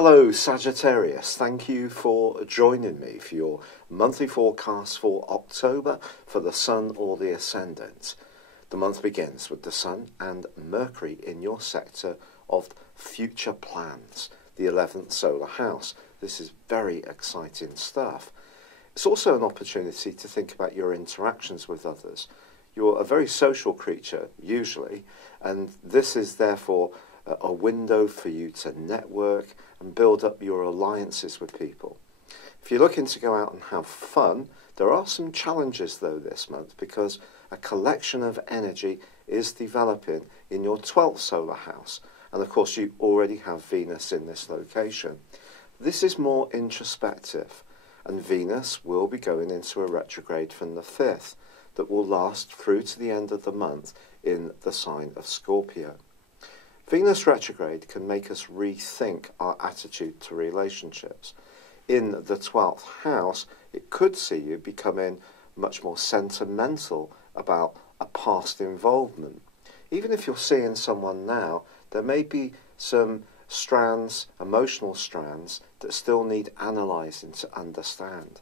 Hello Sagittarius, thank you for joining me for your monthly forecast for October for the Sun or the Ascendant. The month begins with the Sun and Mercury in your sector of future plans, the 11th solar house. This is very exciting stuff. It's also an opportunity to think about your interactions with others. You're a very social creature, usually, and this is therefore a window for you to network and build up your alliances with people. If you're looking to go out and have fun, there are some challenges though this month because a collection of energy is developing in your 12th solar house, and of course you already have Venus in this location. This is more introspective, and Venus will be going into a retrograde from the 5th that will last through to the end of the month in the sign of Scorpio. Venus retrograde can make us rethink our attitude to relationships. In the 12th house, it could see you becoming much more sentimental about a past involvement. Even if you're seeing someone now, there may be some strands, emotional strands, that still need analysing to understand.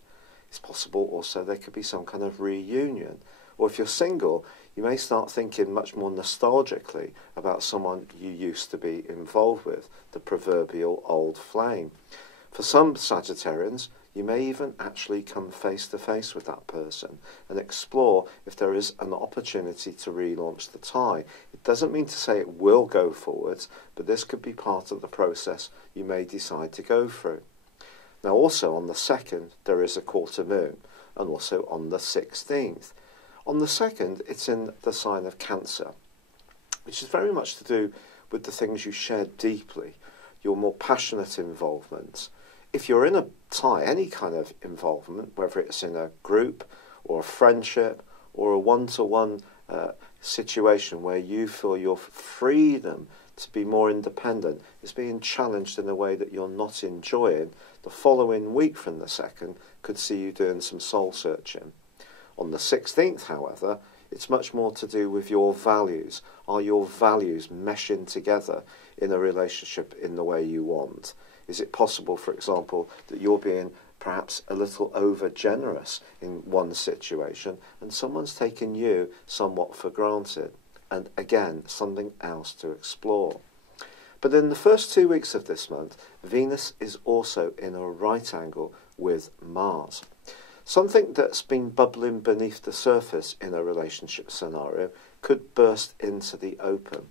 It's possible also there could be some kind of reunion. Or if you're single, you may start thinking much more nostalgically about someone you used to be involved with, the proverbial old flame. For some Sagittarians, you may even actually come face to face with that person and explore if there is an opportunity to relaunch the tie. It doesn't mean to say it will go forwards, but this could be part of the process you may decide to go through. Now also on the 2nd, there is a quarter moon, and also on the 16th. On the 2nd, it's in the sign of Cancer, which is very much to do with the things you share deeply, your more passionate involvements. If you're in a tie, any kind of involvement, whether it's in a group or a friendship or a one-to-one situation where you feel your freedom to be more independent is being challenged in a way that you're not enjoying, the following week from the 2nd could see you doing some soul searching. On the 16th, however, it's much more to do with your values. Are your values meshing together in a relationship in the way you want? Is it possible, for example, that you're being perhaps a little over-generous in one situation and someone's taken you somewhat for granted? And again, something else to explore. But in the first 2 weeks of this month, Venus is also in a right angle with Mars. Something that's been bubbling beneath the surface in a relationship scenario could burst into the open.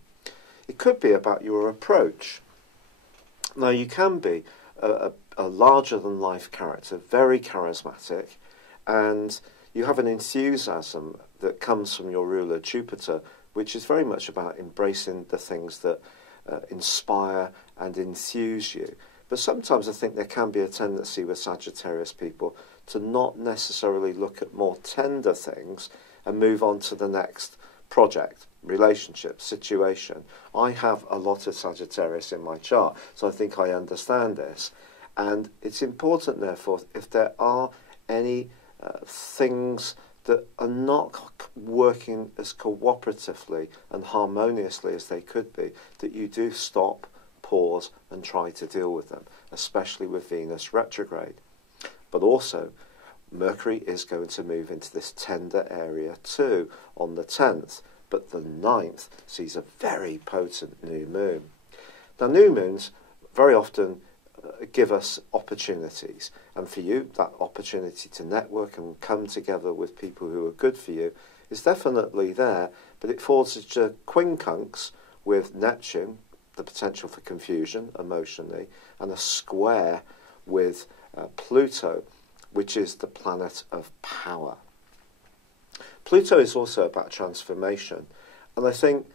It could be about your approach. Now, you can be a larger-than-life character, very charismatic, and you have an enthusiasm that comes from your ruler Jupiter, which is very much about embracing the things that inspire and enthuse you. But sometimes I think there can be a tendency with Sagittarius people to not necessarily look at more tender things and move on to the next project, relationship, situation. I have a lot of Sagittarius in my chart, so I think I understand this. And it's important, therefore, if there are any things that are not working as cooperatively and harmoniously as they could be, that you do stop, pause and try to deal with them, especially with Venus retrograde. But also, Mercury is going to move into this tender area too on the 10th, but the 9th sees a very potent new moon. Now, new moons very often give us opportunities, and for you, that opportunity to network and come together with people who are good for you is definitely there, but it falls into quincunx with Neptune, the potential for confusion emotionally, and a square with Pluto, which is the planet of power. Pluto is also about transformation, and I think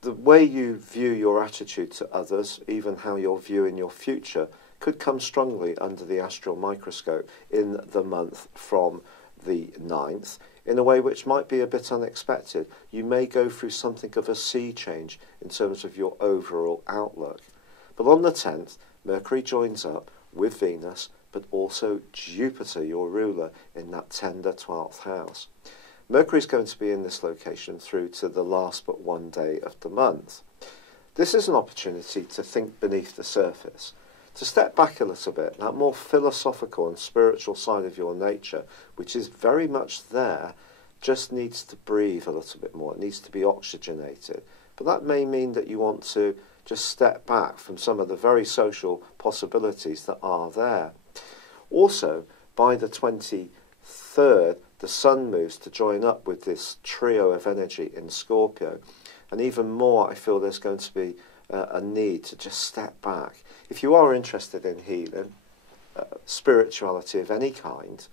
the way you view your attitude to others, even how you're viewing your future, could come strongly under the astral microscope in the month from the 9th, in a way which might be a bit unexpected. You may go through something of a sea change in terms of your overall outlook. But on the 10th, Mercury joins up with Venus, but also Jupiter, your ruler, in that tender 12th house. Mercury is going to be in this location through to the last but one day of the month. This is an opportunity to think beneath the surface, to step back a little bit. That more philosophical and spiritual side of your nature, which is very much there, just needs to breathe a little bit more. It needs to be oxygenated. But that may mean that you want to just step back from some of the very social possibilities that are there. Also, by the 23rd, the Sun moves to join up with this trio of energy in Scorpio. And even more, I feel there's going to be a need to just step back. If you are interested in healing, spirituality of any kind,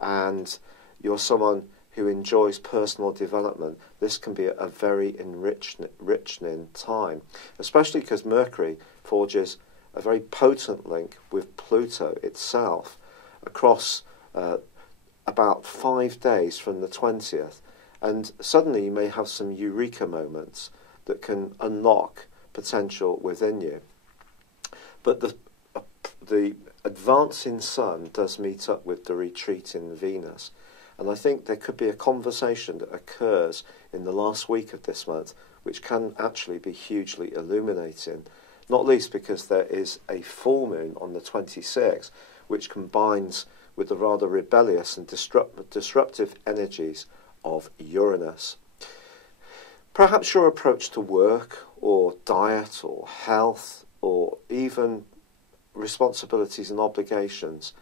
and you're someone who enjoys personal development, this can be a very enriching time, especially because Mercury forges a very potent link with Pluto itself across about 5 days from the 20th. And suddenly you may have some eureka moments that can unlock potential within you. But the advancing Sun does meet up with the retreating Venus. And I think there could be a conversation that occurs in the last week of this month, which can actually be hugely illuminating, not least because there is a full moon on the 26th, which combines with the rather rebellious and disruptive energies of Uranus. Perhaps your approach to work or diet or health or even responsibilities and obligations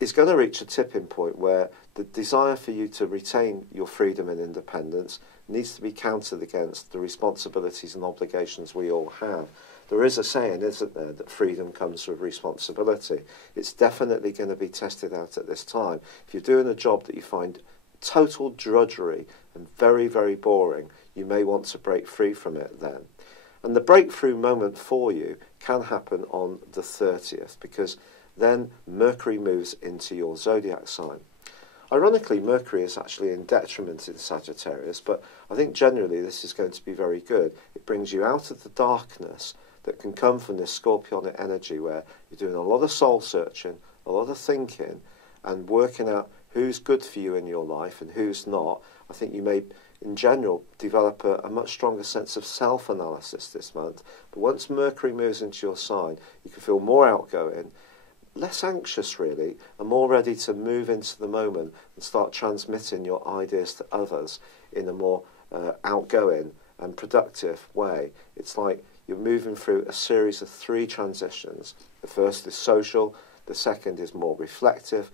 is going to reach a tipping point where the desire for you to retain your freedom and independence needs to be countered against the responsibilities and obligations we all have. There is a saying, isn't there, that freedom comes with responsibility. It's definitely going to be tested out at this time. If you're doing a job that you find total drudgery and very, very boring, you may want to break free from it then. And the breakthrough moment for you can happen on the 30th, because then Mercury moves into your zodiac sign. Ironically, Mercury is actually in detriment in Sagittarius, but I think generally this is going to be very good. It brings you out of the darkness that can come from this Scorpionic energy where you're doing a lot of soul searching, a lot of thinking, and working out who's good for you in your life and who's not. I think you may, in general, develop a much stronger sense of self-analysis this month. But once Mercury moves into your sign, you can feel more outgoing, less anxious really, and more ready to move into the moment and start transmitting your ideas to others in a more outgoing and productive way. It's like you're moving through a series of 3 transitions. The first is social, the second is more reflective,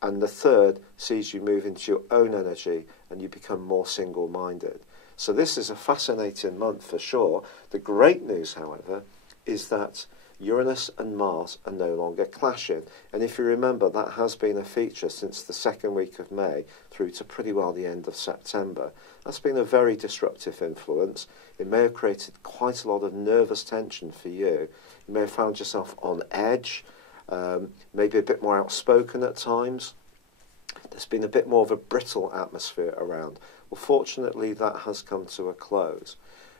and the third sees you move into your own energy and you become more single-minded. So this is a fascinating month for sure. The great news, however, is that Uranus and Mars are no longer clashing. And if you remember, that has been a feature since the second week of May through to pretty well the end of September. That's been a very disruptive influence. It may have created quite a lot of nervous tension for you. You may have found yourself on edge, maybe a bit more outspoken at times. There's been a bit more of a brittle atmosphere around. Well, fortunately, that has come to a close.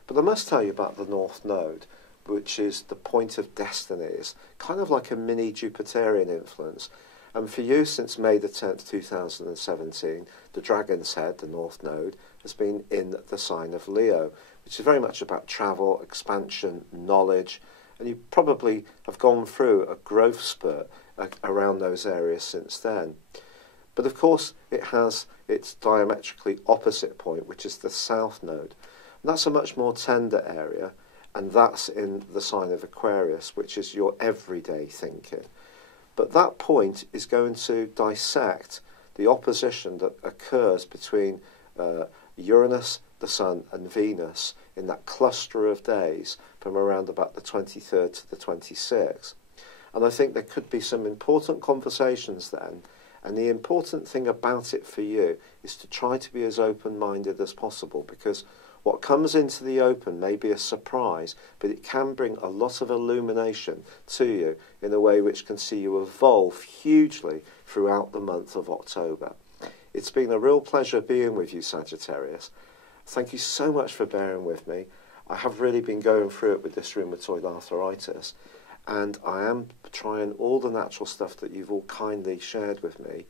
But I must tell you about the North Node, which is the point of destiny. It's kind of like a mini Jupiterian influence. And for you, since May the 10th, 2017, the Dragon's Head, the North Node, has been in the sign of Leo, which is very much about travel, expansion, knowledge, and you probably have gone through a growth spurt around those areas since then. But of course, it has its diametrically opposite point, which is the South Node. And that's a much more tender area, and that's in the sign of Aquarius, which is your everyday thinking. But that point is going to dissect the opposition that occurs between Uranus, the Sun, and Venus in that cluster of days from around about the 23rd to the 26th. And I think there could be some important conversations then. And the important thing about it for you is to try to be as open-minded as possible, because what comes into the open may be a surprise, but it can bring a lot of illumination to you in a way which can see you evolve hugely throughout the month of October. It's been a real pleasure being with you, Sagittarius. Thank you so much for bearing with me. I have really been going through it with this rheumatoid arthritis, and I am trying all the natural stuff that you've all kindly shared with me,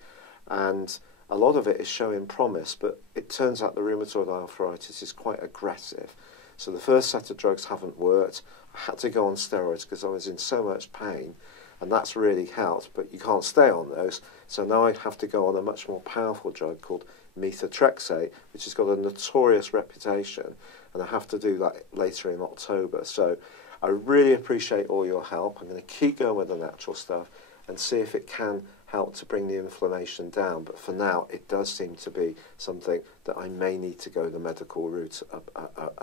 and a lot of it is showing promise, but it turns out the rheumatoid arthritis is quite aggressive. So the first set of drugs haven't worked. I had to go on steroids because I was in so much pain. and that's really helped, but you can't stay on those. So now I have to go on a much more powerful drug called methotrexate, which has got a notorious reputation, and I have to do that later in October. So I really appreciate all your help. I'm going to keep going with the natural stuff and see if it can help to bring the inflammation down. But for now, it does seem to be something that I may need to go the medical route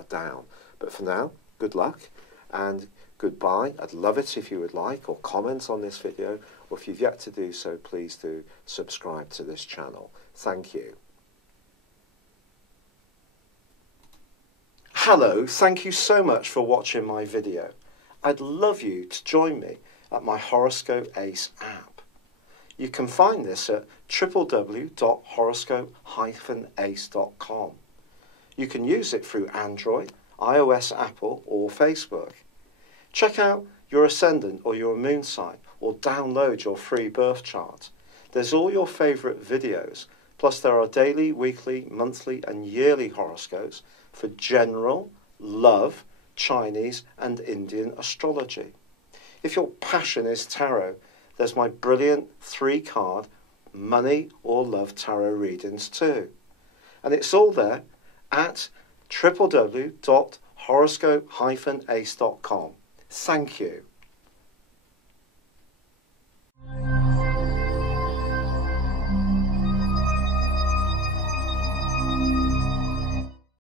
down. But for now, good luck and goodbye. I'd love it if you would like or comment on this video, or if you've yet to do so, please do subscribe to this channel. Thank you. Hello, thank you so much for watching my video. I'd love you to join me at my Horoscope Ace app. You can find this at www.horoscope-ace.com. You can use it through Android, iOS, Apple or Facebook. Check out your ascendant or your moon sign, or download your free birth chart. There's all your favourite videos, plus there are daily, weekly, monthly and yearly horoscopes for general, love, Chinese and Indian astrology. If your passion is tarot, there's my brilliant 3-card money or love tarot readings too. And it's all there at www.horoscope-ace.com. Thank you.